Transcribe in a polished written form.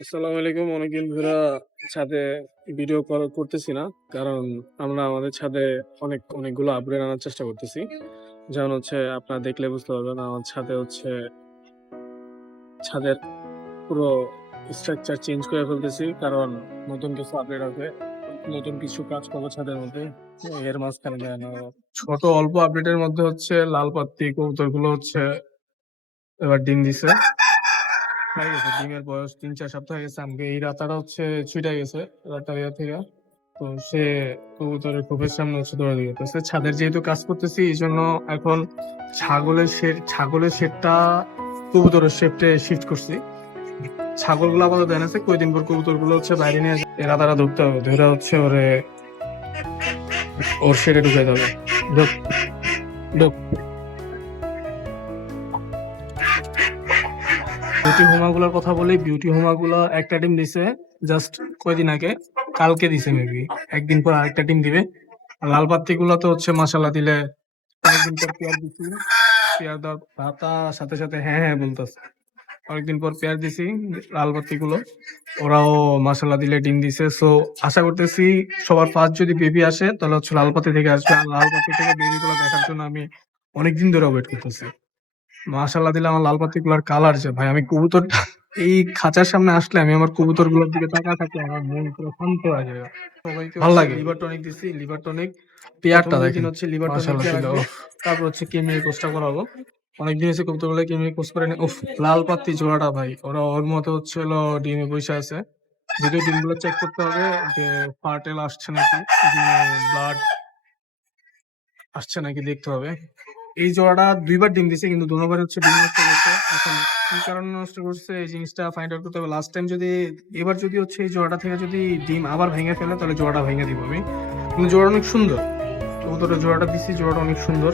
আসসালামু আলাইকুম। অনেকদিন ধরে ছাদে ভিডিও কল করতেছি না। কারণ আমরা আমাদের ছাদে অনেকগুলো আপগ্রেড আনার চেষ্টা করতেছি। যেমন হচ্ছে আপনারা দেখলে বুঝতে পারবেন আমার ছাদে হচ্ছে ছাদের পুরো স্ট্রাকচার চেঞ্জ করে ফেলতেছি। কারণ নতুন কিছু আপগ্রেড আসবে। নতুন কিছু কাজ করবো ছাদের মধ্যে। এর মাঝখানে যায় না। ছোট অল্প আপডেটের মধ্যে হচ্ছে লাল পাত্তি কবুতরগুলো হচ্ছে এবার ডিম দিছে। হয়ে গেছে, ডিমের বয়স ৩-৪ সপ্তাহ হয়ে গেছে। আমাকে এই রাতাটা হচ্ছে ছুটে গেছে রাতার ইয়া থেকে। তো সে কবুতরের খোপের সামনে হচ্ছে দৌড়াদৌড়ি করতেছে। ছাদের যেহেতু কাজ করতেছি এই জন্য এখন ছাগলের শেডটা কবুতরের শেডে শিফট করছি। ছাগলগুলো আপাতত দেন আছে, কয়েকদিন পর কবুতরগুলো হচ্ছে বাইরে নিয়ে যায়। এরা তারা ধরতে হবে, ধরে হচ্ছে ওর শেডে ঢুকে যাবে। ঢোক ঢোক। বিউটি হোমাগুলোর কথা বলি, বিউটি হোমাগুলো একটা টিম দিছে জাস্ট কয়দিন আগে, কালকে দিছে মেবি। একদিন পর আরেকটা টিম দিবে। আর লাল পাত্তি গুলো তো হচ্ছে মাসাল্লাহ দিলে অনেকদিন পর পেয়ার দিছি। পেয়ার দেওয়ার ভাতা সাথে সাথে হ্যাঁ হ্যাঁ বলতেছে। অনেকদিন পর পেয়ার দিছি লাল পাত্তি গুলো, ওরাও মাসাল্লাহ দিলে ডিম দিছে। সো আশা করতেছি সবার ফার্স্ট যদি বেবি আসে তাহলে হচ্ছে লাল পাত্তি থেকে আসবে। আর লাল পাত্তি থেকে বেবি গুলো দেখার জন্য আমি অনেকদিন ধরে ওয়েট করতেছি। মাশাআল্লাহ দিলে আমার লাল পাতিগুলার কালার যে ভাই, আমি কবুতরটা এই খাঁচার সামনে আসলে আমি আমার কবুতর গুলোর দিকে তাকায় থাকলে আমার মন পুরো শান্ত হয়ে যায়। সবাইকে ভালো লাগে। লিভার টনিক দিছি, লিভার টনিক পেয়ারটা দেখেন হচ্ছে লিভার টনিক দিয়ে রাখবো। তারপর হচ্ছে কেমিক্যাল কোর্সটা করাবো। অনেকদিন হচ্ছে কবুতর গুলো কেমিক্যাল কোর্স করে উফ, লাল পাত্তি জোড়াটা ভাই, ওরা ওর মতো হচ্ছে হলো ডিমে বসে আছে। যদিও ডিমগুলো চেক করতে হবে যে ফার্টেল আসছে নাকি, ডিমে ব্লাড আসছে নাকি দেখতে হবে। এই জোড়াটা ২ বার ডিম দিছে, কিন্তু দুবার হচ্ছে ডিম নষ্ট করছে। এখন কি কারণে নষ্ট করছে এই জিনিসটা ফাইন্ড আউট করতে হবে। লাস্ট টাইম যদি এবার যদি হচ্ছে এই জোড়াটা থেকে যদি ডিম আবার ভেঙে ফেলে তাহলে জোড়াটা ভেঙে দিব আমি। কিন্তু জোড়া অনেক সুন্দর, কবুতরের জোড়াটা দিছি, জোড়াটা অনেক সুন্দর।